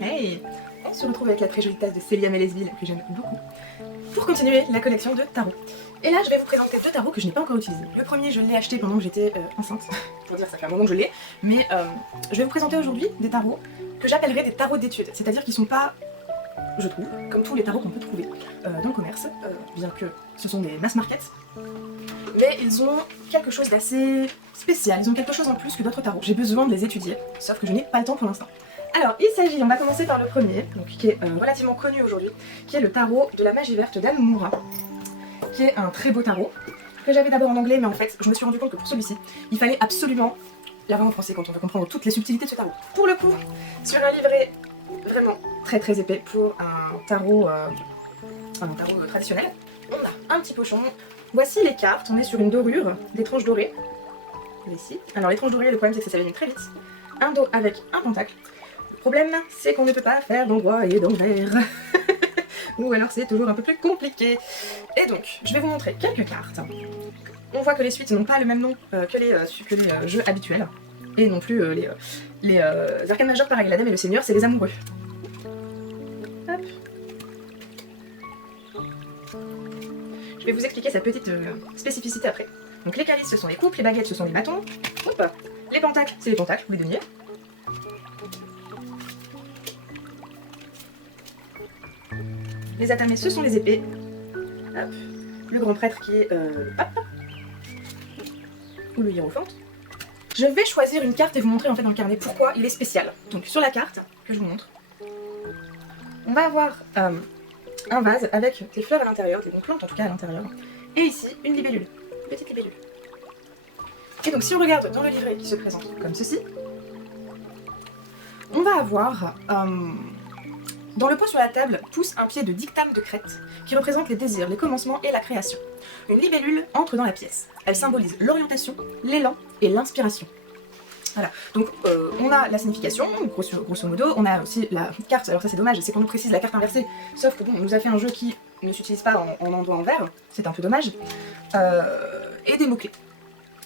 Hey! On se retrouve avec la très jolie tasse de Célia Mélesville que j'aime beaucoup pour continuer la collection de tarots. Et là je vais vous présenter deux tarots que je n'ai pas encore utilisés. Le premier je l'ai acheté pendant que j'étais enceinte, pour dire ça fait un moment que je l'ai, mais je vais vous présenter aujourd'hui des tarots que j'appellerais des tarots d'études, c'est-à-dire qu'ils sont pas, je trouve, comme tous les tarots qu'on peut trouver dans le commerce, bien que ce sont des mass markets, mais ils ont quelque chose d'assez spécial, ils ont quelque chose en plus que d'autres tarots. J'ai besoin de les étudier, sauf que je n'ai pas le temps pour l'instant. Alors, il s'agit, on va commencer par le premier, donc, qui est relativement connu aujourd'hui, qui est le tarot de la magie verte d'Anumura, qui est un très beau tarot, que j'avais d'abord en anglais, mais en fait, je me suis rendu compte que pour celui-ci, il fallait absolument l'avoir en français quand on veut comprendre toutes les subtilités de ce tarot. Pour le coup, sur un livret vraiment très très épais pour un tarot traditionnel, on a un petit pochon. Voici les cartes, on est sur une dorure, des tranches dorées, ici. Alors les tranches dorées, le problème c'est que ça s'aligne très vite. Un dos avec un pentacle. Le problème, c'est qu'on ne peut pas faire d'endroit et d'envers. Ou alors c'est toujours un peu plus compliqué. Et donc, je vais vous montrer quelques cartes. On voit que les suites n'ont pas le même nom que les jeux habituels. Et non plus les arcanes majeures, pareil, la dame et le seigneur, c'est les amoureux. Hop. Je vais vous expliquer sa petite spécificité après. Donc les calices, ce sont les coupes, les baguettes, ce sont les bâtons. Hop. Les pentacles, c'est les pentacles, ou les deniers. Les atamés, ce sont les épées. Hop. Le grand prêtre qui est le pape. Ou le hiérophante. Je vais choisir une carte et vous montrer en fait dans le carnet pourquoi il est spécial. Donc sur la carte, que je vous montre, on va avoir un vase avec des fleurs à l'intérieur, des plantes en tout cas à l'intérieur. Et ici, une libellule. Une petite libellule. Et donc si on regarde dans le livret qui se présente comme ceci, on va avoir... dans le pot sur la table pousse un pied de dictame de Crète qui représente les désirs, les commencements et la création. Une libellule entre dans la pièce. Elle symbolise l'orientation, l'élan et l'inspiration. Voilà, donc on a la signification, grosso modo, on a aussi la carte, alors ça c'est dommage, c'est qu'on nous précise la carte inversée, sauf que bon, on nous a fait un jeu qui ne s'utilise pas en endroit envers, c'est un peu dommage, et des mots-clés.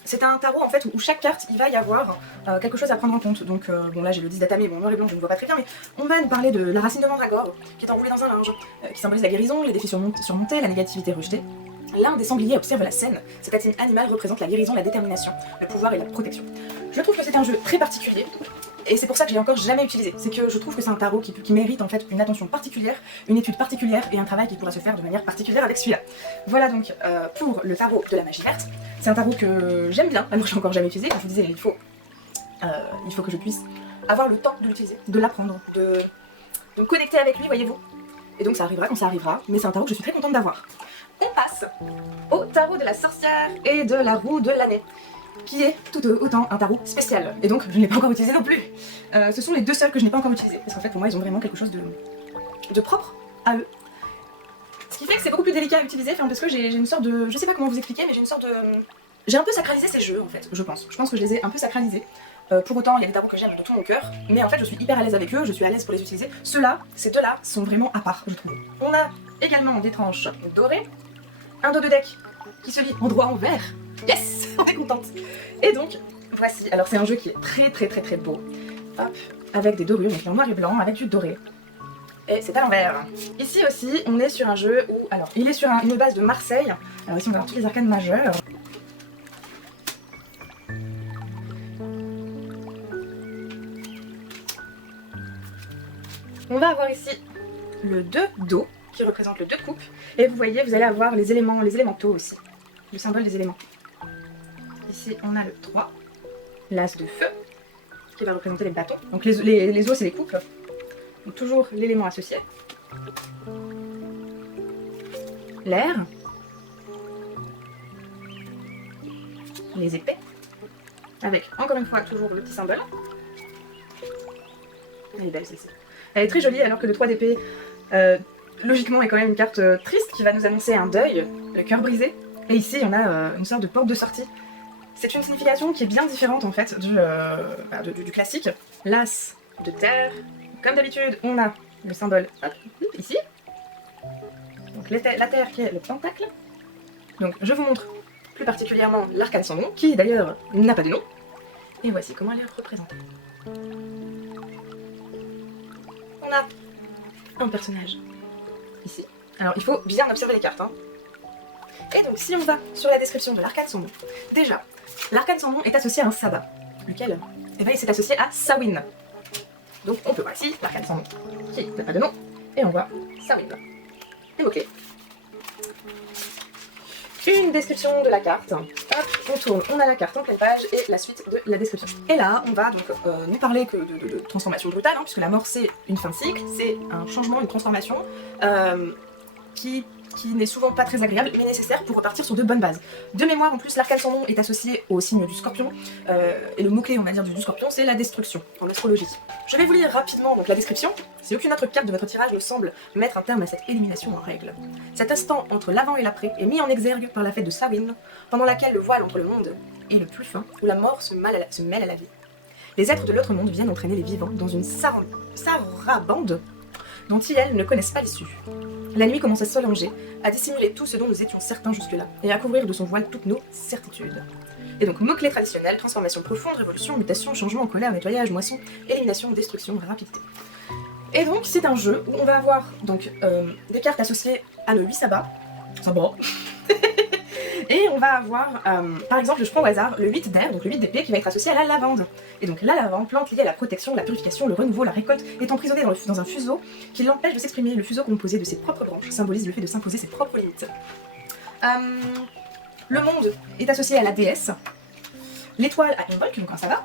C'est un tarot en fait où chaque carte il va y avoir quelque chose à prendre en compte. Donc bon là j'ai le 10 d'atamé, bon noir et blanc je ne vois pas très bien, mais on va nous parler de la racine de mandragore qui est enroulée dans un linge, qui symbolise la guérison, les défis surmontés, la négativité rejetée. L'un des sangliers observe la scène. Cet animal représente la guérison, la détermination, le pouvoir et la protection. Je trouve que c'est un jeu très particulier. Et c'est pour ça que je l'ai encore jamais utilisé. C'est que je trouve que c'est un tarot qui mérite en fait une attention particulière, une étude particulière et un travail qui pourra se faire de manière particulière avec celui-là. Voilà donc pour le tarot de la magie verte. C'est un tarot que j'aime bien, alors que je l'ai encore jamais utilisé. Comme je vous disais, il faut que je puisse avoir le temps de l'utiliser, de l'apprendre, de me connecter avec lui, voyez-vous. Et donc ça arrivera quand ça arrivera, mais c'est un tarot que je suis très contente d'avoir. On passe au tarot de la sorcière et de la roue de l'année, qui est tout autant un tarot spécial, et donc je ne l'ai pas encore utilisé non plus. Ce sont les deux seuls que je n'ai pas encore utilisés, parce qu'en fait pour moi ils ont vraiment quelque chose de propre à eux. Ce qui fait que c'est beaucoup plus délicat à utiliser, parce que j'ai une sorte de... Je sais pas comment vous expliquer, mais j'ai une sorte de... J'ai un peu sacralisé ces jeux en fait, je pense. Je pense que je les ai un peu sacralisés. Pour autant, il y a des tarots que j'aime de tout mon cœur, mais en fait je suis hyper à l'aise avec eux, je suis à l'aise pour les utiliser. Ceux-là, ces deux-là, sont vraiment à part, je trouve. On a également des tranches dorées, un dos de deck qui se lit en droit en vert. Yes, on est contente. Et donc, voici. Alors c'est un jeu qui est très très très très beau. Hop, avec des dorures, donc en noir et blanc, avec du doré. Et c'est à l'envers. Ici aussi, on est sur un jeu où... Alors, il est sur une base de Marseille. Alors ici, on va avoir tous les arcanes majeures. On va avoir ici le 2 d'eau, qui représente le 2 de coupe. Et vous voyez, vous allez avoir les élémentaux aussi. Le symbole des éléments. Ici, on a le 3, l'as de feu, qui va représenter les bâtons. Donc les os, c'est les coupes. Donc toujours l'élément associé. L'air. Les épées. Avec, encore une fois, toujours le petit symbole. Elle est belle celle-ci. Elle est très jolie, alors que le 3 d'épée, logiquement, est quand même une carte triste qui va nous annoncer un deuil, le cœur brisé. Et ici, on a une sorte de porte de sortie. C'est une signification qui est bien différente en fait du classique. L'as de terre. Comme d'habitude, on a le symbole ici. Donc la terre qui est le pentacle. Donc je vous montre plus particulièrement l'arcane sans nom, qui d'ailleurs n'a pas de nom. Et voici comment elle est représentée. on a un personnage ici. Alors il faut bien observer les cartes. Hein. Et donc si on va sur la description de l'arcane sans nom, déjà, l'arcane sans nom est associé à un sabbat. Lequel? Eh bien il s'est associé à Samhain. Donc on peut voir ici l'arcane sans nom, qui n'a pas de nom, et on voit Samhain. Les mots-clés. Une description de la carte. Hop, on tourne, on a la carte en pleine page et la suite de la description. Et là, on va donc ne parler que de transformation brutale, hein, puisque la mort c'est une fin de cycle, c'est un changement, une transformation qui n'est souvent pas très agréable, mais nécessaire pour repartir sur de bonnes bases. De mémoire, en plus, l'arcane sans nom est associé au signe du scorpion, et le mot-clé, on va dire, du scorpion, c'est la destruction, en astrologie. Je vais vous lire rapidement donc, la description. Si aucune autre carte de votre tirage ne semble mettre un terme à cette élimination en règle. Cet instant entre l'avant et l'après est mis en exergue par la fête de Samhain, pendant laquelle le voile entre le monde et le plus fin, où la mort se mêle à la vie. Les êtres de l'autre monde viennent entraîner les vivants dans une sarabande dont ils ne connaissent pas l'issue. La nuit commence à s'allonger, à dissimuler tout ce dont nous étions certains jusque-là, et à couvrir de son voile toutes nos certitudes. Et donc, mots-clés traditionnels, transformation profonde, révolution, mutation, changement, colère, nettoyage, moisson, élimination, destruction, rapidité. Et donc, c'est un jeu où on va avoir donc, des cartes associées à nos 8 sabbats, et on va avoir, par exemple, je prends au hasard le 8 d'air, donc le 8 d'épée, qui va être associé à la lavande. Et donc la lavande, plante liée à la protection, la purification, le renouveau, la récolte, est emprisonnée dans un fuseau qui l'empêche de s'exprimer. Le fuseau composé de ses propres branches symbolise le fait de s'imposer ses propres limites. Le monde est associé à la déesse, l'étoile à Imbolc, donc un sabbat,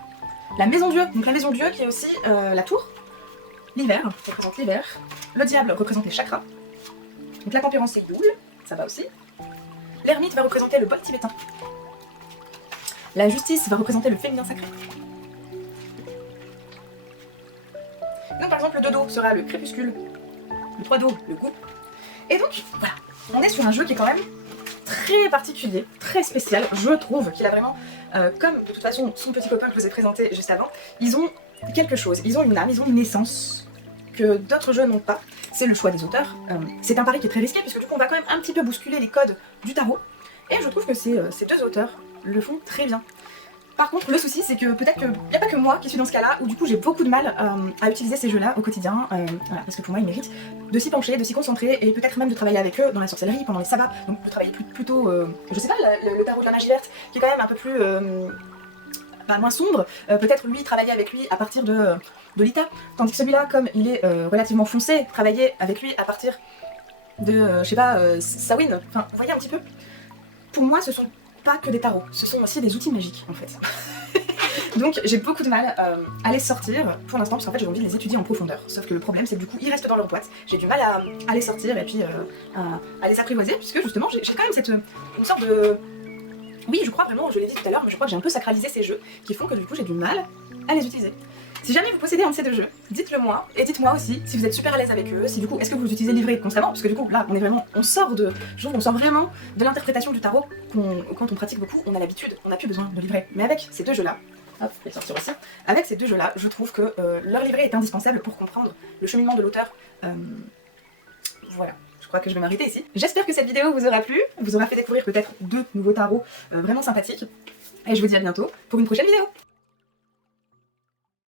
la maison Dieu, donc la maison Dieu qui est aussi la tour, l'hiver représente l'hiver, le diable représente les chakras, donc la tempérance c'est Yule, ça va aussi. L'ermite va représenter le bol tibétain. La justice va représenter le féminin sacré. Donc par exemple le 2 d'eau sera le crépuscule, le 3 d'eau le goût. Et donc voilà, on est sur un jeu qui est quand même très particulier, très spécial. Je trouve qu'il a vraiment, comme de toute façon son petit copain que je vous ai présenté juste avant, ils ont quelque chose, ils ont une âme, ils ont une essence que d'autres jeux n'ont pas. C'est le choix des auteurs. C'est un pari qui est très risqué puisque du coup on va quand même un petit peu bousculer les codes du tarot. Et je trouve que ces deux auteurs le font très bien. Par contre, le souci c'est que peut-être qu'il n'y a pas que moi qui suis dans ce cas-là, où du coup j'ai beaucoup de mal à utiliser ces jeux-là au quotidien, voilà, parce que pour moi ils méritent de s'y pencher, de s'y concentrer, et peut-être même de travailler avec eux dans la sorcellerie, pendant les sabbats, donc de travailler plutôt, je sais pas, le tarot de la magie verte, qui est quand même un peu plus, moins sombre, peut-être lui travailler avec lui à partir de Lita, tandis que celui-là, comme il est relativement foncé, travailler avec lui à partir de, je sais pas, Samhain, enfin, vous voyez un petit peu. Pour moi, ce sont pas que des tarots, ce sont aussi des outils magiques, en fait. Donc j'ai beaucoup de mal à les sortir pour l'instant, parce qu'en fait j'ai envie de les étudier en profondeur. Sauf que le problème, c'est que du coup, ils restent dans leur boîte, j'ai du mal à les sortir et puis à les apprivoiser, puisque justement, j'ai quand même une sorte de... Oui, je crois vraiment, je l'ai dit tout à l'heure, mais je crois que j'ai un peu sacralisé ces jeux, qui font que du coup, j'ai du mal à les utiliser. Si jamais vous possédez un de ces deux jeux, dites-le moi, et dites-moi aussi si vous êtes super à l'aise avec eux, si du coup, est-ce que vous utilisez le livret constamment, parce que du coup, là, on sort vraiment de l'interprétation du tarot, quand on pratique beaucoup, on a l'habitude, on n'a plus besoin de livret. Mais avec ces deux jeux-là, hop, je vais sortir aussi, avec ces deux jeux-là, je trouve que leur livret est indispensable pour comprendre le cheminement de l'auteur. Voilà. Je crois que je vais m'arrêter ici. J'espère que cette vidéo vous aura plu, vous aura fait découvrir peut-être 2 nouveaux tarots vraiment sympathiques, et je vous dis à bientôt pour une prochaine vidéo.